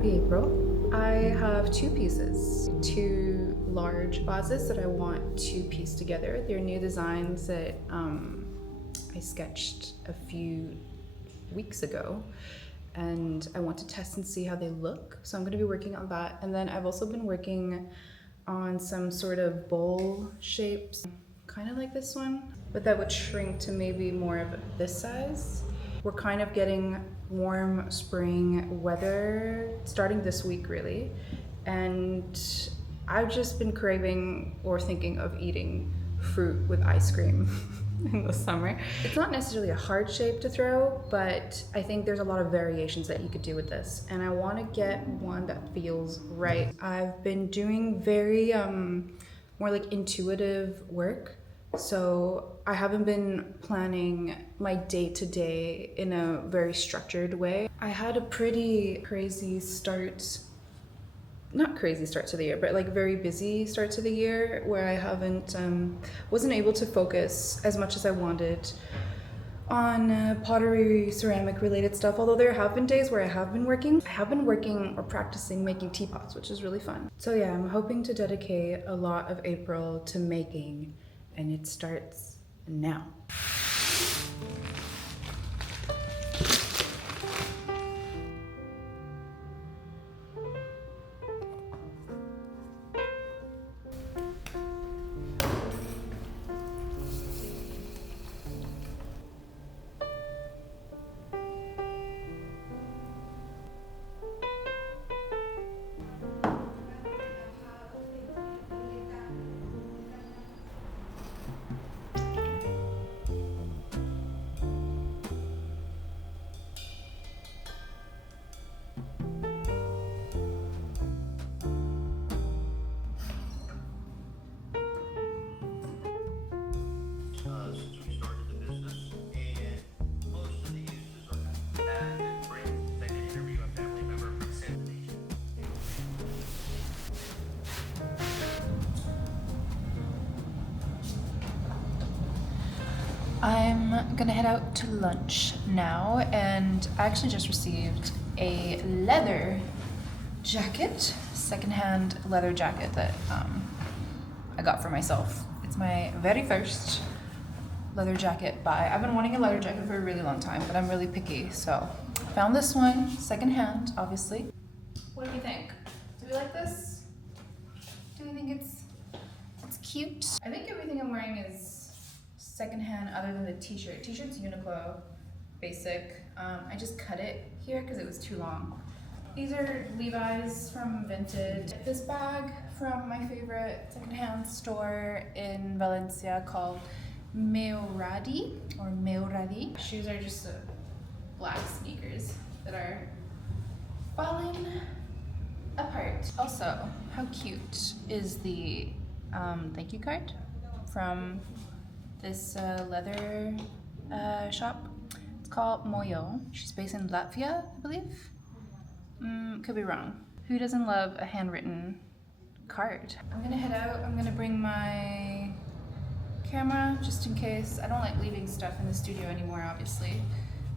Happy April. I have two pieces, two large vases that I want to piece together. They're new designs that I sketched a few weeks ago, and I want to test and see how they look. So I'm going to be working on that. And then I've also been working on some sort of bowl shapes, kind of like this one, but that would shrink to maybe more of this size. We're kind of getting warm spring weather starting this week really, and I've just been craving or thinking of eating fruit with ice cream in the summer. It's not necessarily a hard shape to throw, but I think there's a lot of variations that you could do with this, and I want to get one that feels right. I've been doing very more like intuitive work, so I haven't been planning my day-to-day in a very structured way. I had a pretty crazy start, not crazy start to the year, but like very busy start to the year where I wasn't able to focus as much as I wanted on pottery, ceramic related stuff. Although there have been days where I have been working or practicing making teapots, which is really fun. So yeah, I'm hoping to dedicate a lot of April to making, and it starts now. Since we started the business, and most of the uses are and bring like an interview a family member from Secondhand. I'm gonna head out to lunch now, and I actually just received a leather jacket, secondhand leather jacket that I got for myself. It's my very first leather jacket buy. I've been wanting a leather jacket for a really long time, but I'm really picky, so found this one, secondhand, obviously. What do you think? Do we like this? Do we think it's cute? I think everything I'm wearing is secondhand other than the t-shirt. T-shirt's Uniqlo, basic. I just cut it here because it was too long. These are Levi's from Vinted. This bag from my favorite secondhand store in Valencia called Meuradi or Meuradi. Shoes are just black sneakers that are falling apart. Also, how cute is the thank you card from this leather shop? It's called Moyo. She's based in Latvia, I believe. Could be wrong. Who doesn't love a handwritten card? I'm gonna head out. I'm gonna bring my camera just in case. I don't like leaving stuff in the studio anymore, obviously,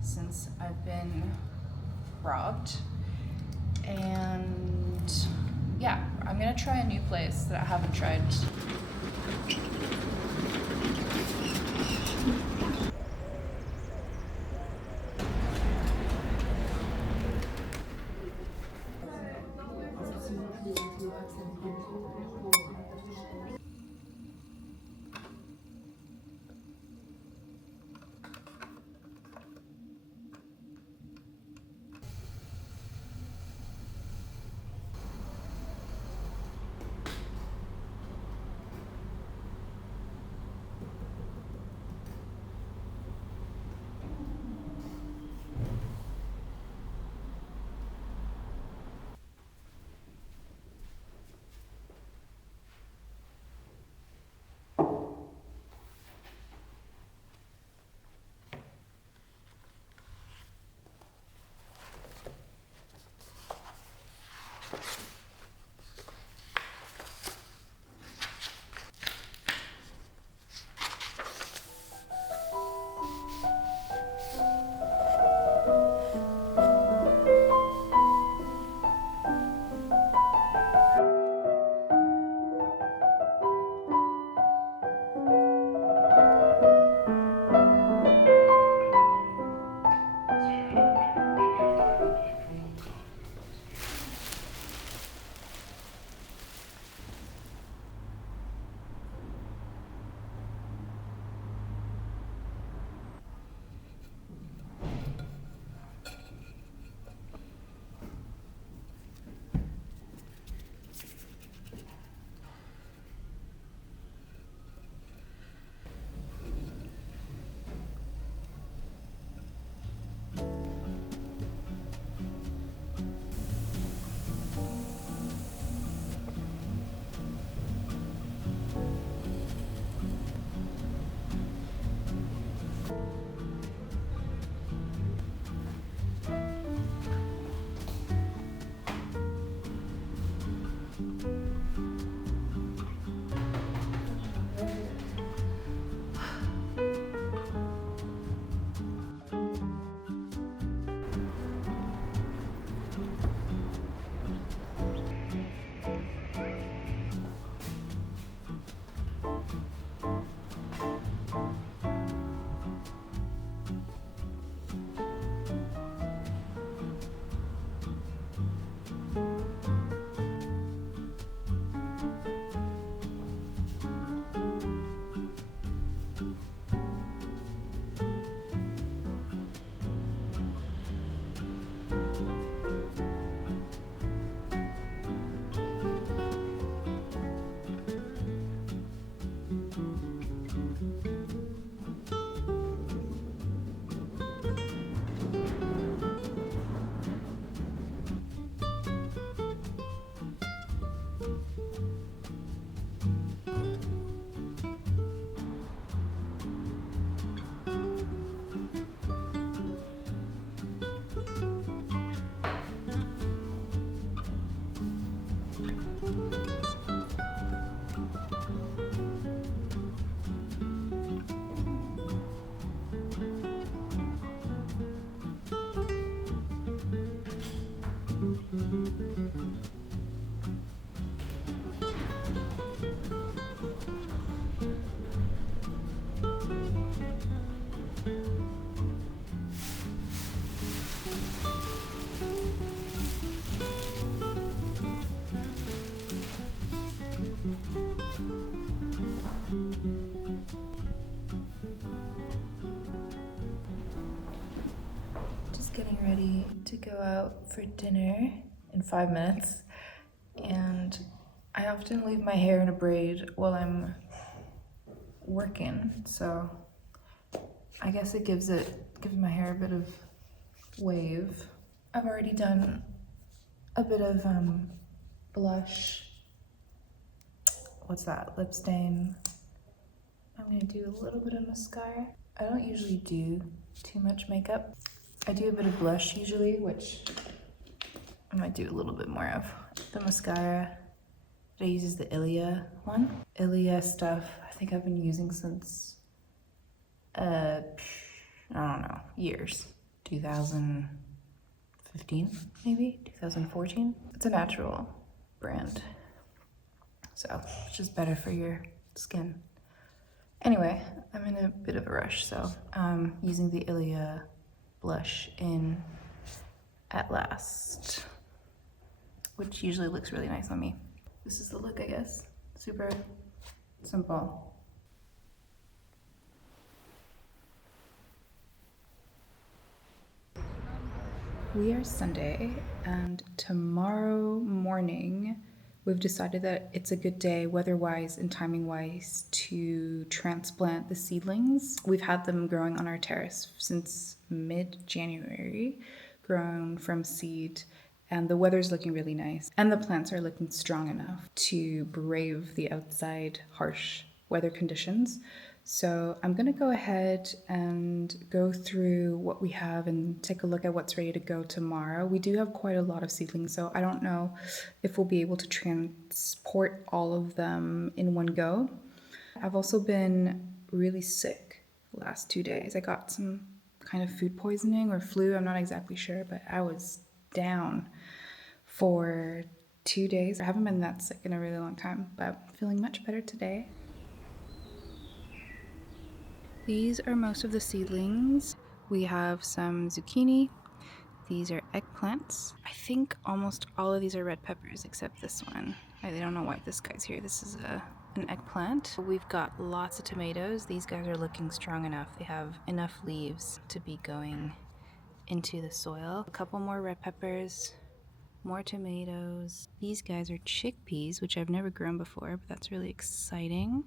since I've been robbed. And yeah, I'm gonna try a new place that I haven't tried. Getting ready to go out for dinner in 5 minutes, and I often leave my hair in a braid while I'm working, so I guess it gives my hair a bit of wave. I've already done a bit of blush. What's that? Lip stain. I'm gonna do a little bit of mascara. I don't usually do too much makeup. I do a bit of blush usually, which I might do a little bit more of. The mascara that I use is the Ilia one. Ilia stuff I think I've been using since, I don't know, years. 2015, maybe? 2014? It's a natural brand, so it's just better for your skin. Anyway, I'm in a bit of a rush, so I'm using the Ilia blush in At Last, which usually looks really nice on me. This is the look, I guess. Super simple. We are Sunday, and tomorrow morning we've decided that it's a good day weather-wise and timing-wise to transplant the seedlings. We've had them growing on our terrace since mid-January, grown from seed, and the weather's looking really nice. And the plants are looking strong enough to brave the outside harsh weather conditions. So I'm gonna go ahead and go through what we have and take a look at what's ready to go tomorrow. We do have quite a lot of seedlings, so I don't know if we'll be able to transport all of them in one go. I've also been really sick the last 2 days. I got some kind of food poisoning or flu, I'm not exactly sure, but I was down for 2 days. I haven't been that sick in a really long time, but feeling much better today. These are most of the seedlings. We have some zucchini. These are eggplants. I think almost all of these are red peppers except this one. I don't know why this guy's here. This is an eggplant. We've got lots of tomatoes. These guys are looking strong enough. They have enough leaves to be going into the soil. A couple more red peppers. More tomatoes. These guys are chickpeas, which I've never grown before, but that's really exciting.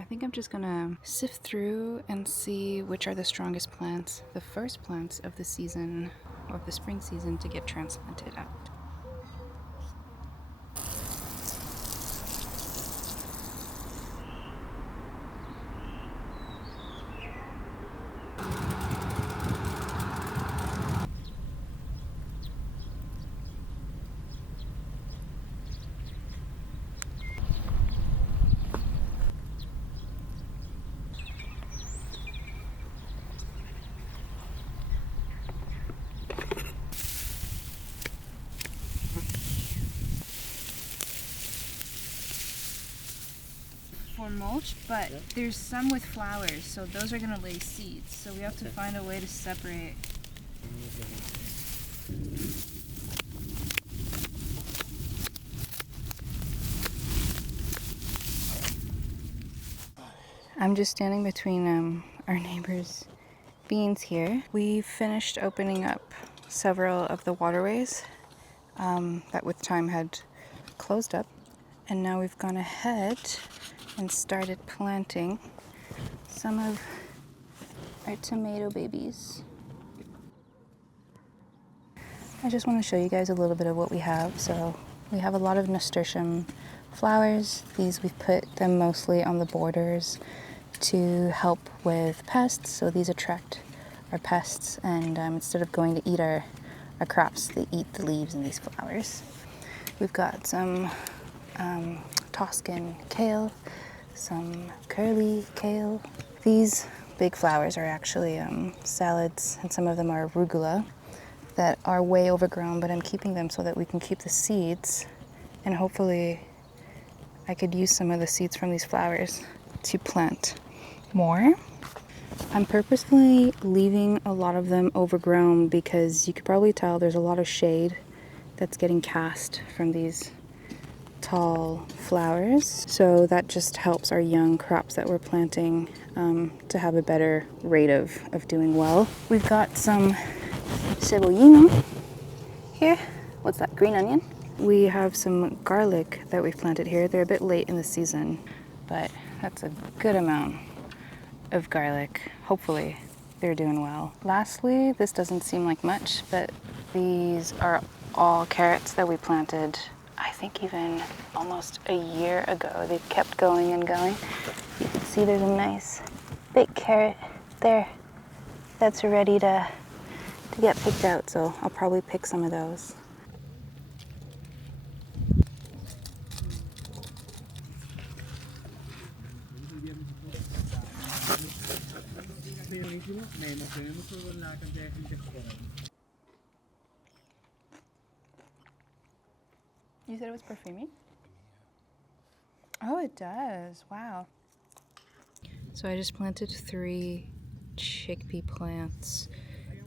I think I'm just gonna sift through and see which are the strongest plants, the first plants of the season, or of the spring season, to get transplanted out. For mulch, but there's some with flowers, so those are gonna lay seeds. So we have to find a way to separate. I'm just standing between our neighbor's beans here. We finished opening up several of the waterways that with time had closed up, and now we've gone ahead and started planting some of our tomato babies. I just want to show you guys a little bit of what we have. So we have a lot of nasturtium flowers. These we've put them mostly on the borders to help with pests. So these attract our pests, and instead of going to eat our crops, they eat the leaves and these flowers. We've got some Toscan kale, some curly kale. These big flowers are actually salads, and some of them are arugula. that are way overgrown, but I'm keeping them so that we can keep the seeds, and hopefully I could use some of the seeds from these flowers to plant more. I'm purposefully leaving a lot of them overgrown because you could probably tell there's a lot of shade that's getting cast from these tall flowers. So that just helps our young crops that we're planting to have a better rate of doing well. We've got some cebollino here. What's that, green onion? We have some garlic that we've planted here. They're a bit late in the season, but that's a good amount of garlic. Hopefully they're doing well. Lastly, this doesn't seem like much, but these are all carrots that we planted, I think even almost a year ago. They've kept going and going. You can see there's a nice big carrot there that's ready to get picked out, so I'll probably pick some of those. You said it was perfumey? Oh, it does. Wow. So I just planted 3 chickpea plants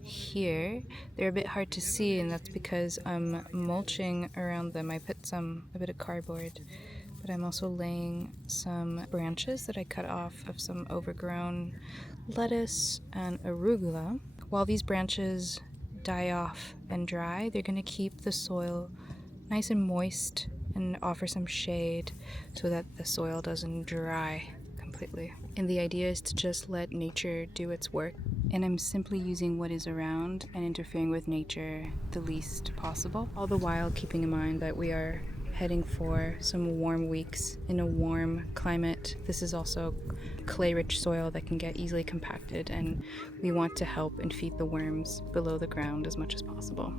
here. They're a bit hard to see, and that's because I'm mulching around them. I put a bit of cardboard, but I'm also laying some branches that I cut off of some overgrown lettuce and arugula. While these branches die off and dry, they're going to keep the soil nice and moist and offer some shade so that the soil doesn't dry completely. And the idea is to just let nature do its work. And I'm simply using what is around and interfering with nature the least possible, all the while keeping in mind that we are heading for some warm weeks in a warm climate. This is also clay-rich soil that can get easily compacted, and we want to help and feed the worms below the ground as much as possible.